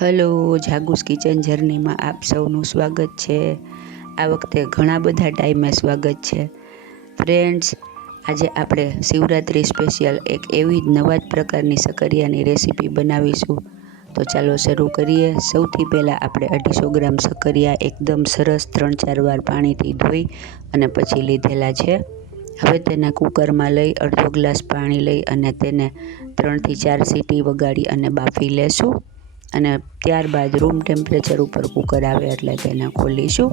Hello, જાગુસ kitchen જર્નીમાં આપ સૌનું સ્વાગત છે. આ વખતે ઘણા બધા ટાઈમે સ્વાગત છે. ફ્રેન્ડ્સ, આજે આપણે શિવરાત્રિ સ્પેશિયલ એક એવી જ નવા જ પ્રકારની સકરિયાની રેસીપી બનાવીશું. તો ચાલો શરૂ કરીએ. સૌથી પહેલાં આપણે અઢીસો ગ્રામ સકરિયા એકદમ સરસ ત્રણ ચાર વાર પાણીથી ધોઈ અને પછી લીધેલા છે. હવે તેને કુકરમાં લઈ અડધો ગ્લાસ પાણી લઈ અને તેને ત્રણથી ચાર સીટી વગાડી અને બાફી લેશું. અને ત્યારબાદ રૂમ ટેમ્પરેચર ઉપર કુકર આવે એટલે તેને ખોલીશું.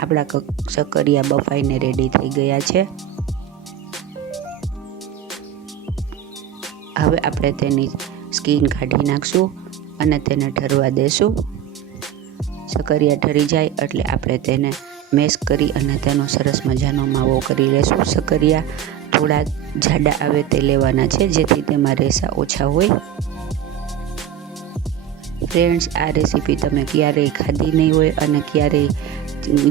આપણા સકરિયા બફાઈને રેડી થઈ ગયા છે. હવે આપણે તેની સ્કીન કાઢી નાખશું અને તેને ઠરવા દેશું. સકરિયા ઠરી જાય એટલે આપણે તેને મેશ કરી અને તેનો સરસ મજાનો માવો કરી લેશું. સકરિયા થોડા જાડા આવે તે લેવાના છે, જેથી તેમાં રેસા ઓછા હોય. ફ્રેન્ડ્સ, આ રેસીપી તમે ક્યારેય ખાધી નહીં હોય અને ક્યારેય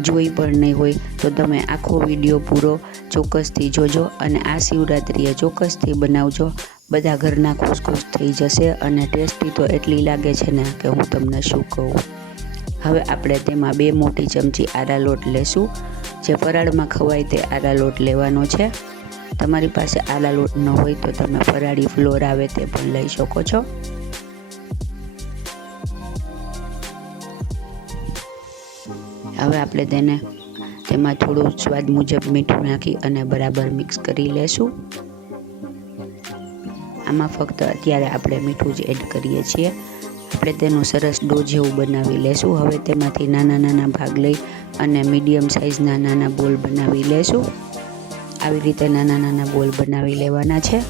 જોઈ પણ નહીં હોય, તો તમે આખો વીડિયો પૂરો ચોક્કસથી જોજો અને આ શિવરાત્રિએ ચોક્કસથી બનાવજો. બધા ઘરના ખુશ ખુશ થઈ જશે અને ટેસ્ટી તો એટલી લાગે છે ને કે હું તમને શું કહું. હવે આપણે તેમાં બે મોટી ચમચી આરા લોટ લેશું. જે ફરાળમાં ખવાય તે આરા લોટ લેવાનો છે. તમારી પાસે આલા લોટ ન હોય તો તમે ફરાળી ફ્લોર આવે તે પણ લઈ શકો છો. હવે આપણે તેને તેમાં થોડું સ્વાદ મુજબ મીઠું નાખી અને બરાબર મિક્સ કરી લેશું. આમાં ફક્ત અત્યારે આપણે મીઠું જ એડ કરીએ છીએ. આપણે તેનું સરસ ડો જેવું બનાવી લેશું. હવે તેમાંથી નાના નાના ભાગ લઈ અને મીડિયમ સાઇઝના નાના બોલ બનાવી લેશું. આવી રીતે નાના નાના બોલ બનાવી લેવાના છે.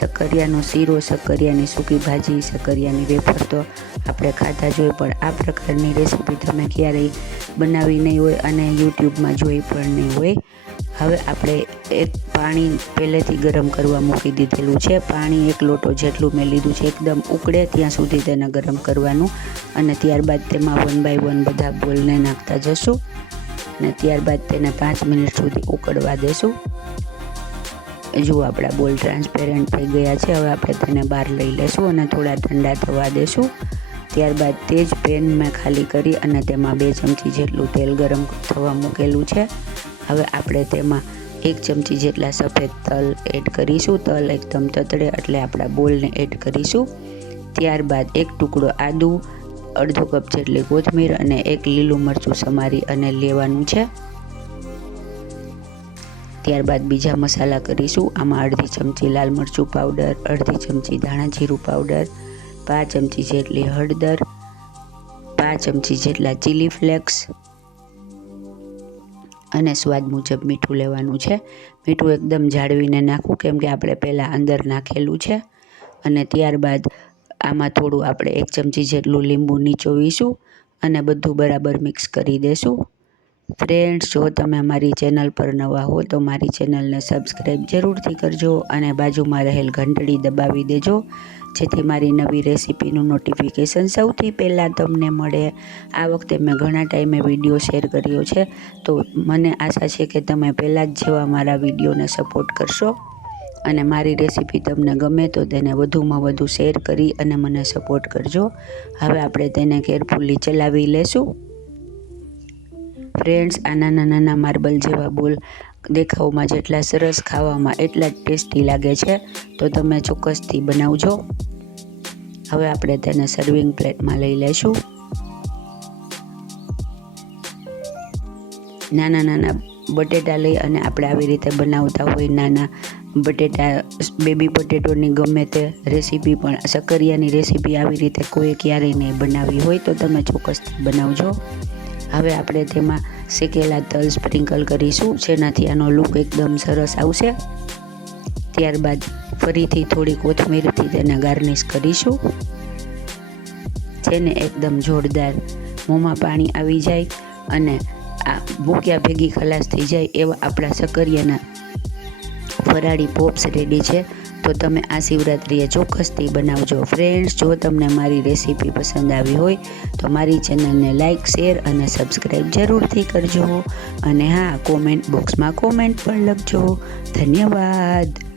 સકરિયાનો શીરો સકરિયાની સૂકી ભાજી સકરિયાની વેફર તો આપણે ખાતા જોઈએ પણ આ પ્રકારની રેસીપી તમે ક્યારેય બનાવી નહીં હોય અને યુટ્યુબમાં જોઈ પણ નહીં હોય. હવે આપણે એક પાણી પહેલેથી ગરમ કરવા મૂકી દીધેલું છે. પાણી એક લોટો જેટલું મેં લીધું છે, એકદમ ઉકળે ત્યાં સુધી તેને ગરમ કરવાનું અને ત્યારબાદ તેમાં વન બાય વન બધા બોલને નાખતા જશું. અને ત્યારબાદ તેને પાંચ મિનિટ સુધી ઉકળવા દેશું. જુઓ આપણા બોલ ટ્રાન્સપેરન્ટ થઈ ગયા છે, હવે આપણે તેને બહાર લઈ લેશું અને થોડા ઠંડા થવા દેશું. ત્યારબાદ તે જ પેન મેં ખાલી કરી અને તેમાં બે ચમચી જેટલું તેલ ગરમ થવા મૂકેલું છે. હવે આપણે તેમાં એક ચમચી જેટલા સફેદ તલ એડ કરીશું. તલ એકદમ તતડે એટલે આપણા બોલને એડ કરીશું. ત્યારબાદ એક ટુકડો આદું અડધો કપ જેટલી કોથમીર અને એક લીલું મરચું સમારી અને લેવાનું છે. ત્યારબાદ બીજા મસાલા કરીશું. આમાં અડધી ચમચી લાલ મરચું પાવડર, અડધી ચમચી ધાણા જીરું પાવડર, પાંચ ચમચી જેટલી હળદર, પાંચ ચમચી જેટલા ચીલી ફ્લેક્સ અને સ્વાદ મુજબ મીઠું લેવાનું છે. મીઠું એકદમ જાળવીને નાખવું કેમ કે આપણે પહેલાં અંદર નાખેલું છે. અને ત્યારબાદ આમાં થોડું આપણે એક ચમચી જેટલું લીંબુ નીચોવીશું અને બધું બરાબર મિક્સ કરી દેશું. ફ્રેન્ડ્સ જો તમે મારી ચેનલ પર નવા હો તો મારી ચેનલને સબસ્ક્રાઈબ જરૂરથી કરજો અને બાજુમાં રહેલ ઘંટડી દબાવી દેજો. જેથી મારી નવી રેસીપીનું નોટિફિકેશન સૌથી પહેલાં તમને મળે. આ વખતે મેં ઘણા ટાઈમે વીડિયો શેર કર્યો છે. તો મને આશા છે કે તમે પહેલાં જ જેવા મારા વિડીયોને સપોર્ટ કરશો. અને મારી રેસીપી તમને ગમે તો તેને વધુમાં વધુ શેર કરી અને મને સપોર્ટ કરજો. હવે આપણે તેને કેરફુલી ચલાવી લેશું. ફ્રેન્ડ્સ આ નાના નાના માર્બલ જેવા બોલ દેખાવમાં જેટલા સરસ, ખાવામાં એટલા જ ટેસ્ટી લાગે છે. તો તમે ચોક્કસથી બનાવજો. હવે આપણે તેને સર્વિંગ પ્લેટમાં લઈ લઈશું નાના નાના બટેટા લઈ અને આપણે આવી રીતે બનાવતા હોય નાના બટેટા, બેબી બટેટોની ગમે તે રેસીપી પણ સકરિયાની રેસીપી આવી રીતે કોઈ ક્યારેય નહીં બનાવી હોય તો તમે ચોક્કસથી બનાવજો. હવે આપણે તેમાં શેકેલા તલ સ્પ્રિંકલ કરીશું, જેનાથી આનો લુક એકદમ સરસ આવશે. ત્યારબાદ ફરીથી થોડી કોથમીરથી તેને ગાર્નિશ કરીશું, જેને એકદમ જોરદાર મોંમાં પાણી આવી જાય અને આ મૂક્યા ભેગી ખલાસ થઈ જાય એવા આપણા સકરિયાના ફરાળી પોપ્સ રેડી છે. તો તમે આ શિવરાત્રિએ ચોક્કસથી બનાવજો. ફ્રેન્ડ્સ જો તમને મારી રેસીપી પસંદ આવી હોય, તો મારી ચેનલને લાઇક શેર અને સબસ્ક્રાઈબ જરૂરથી કરજો. અને હા કોમેન્ટ બોક્સમાં કોમેન્ટ પણ લખજો. ધન્યવાદ.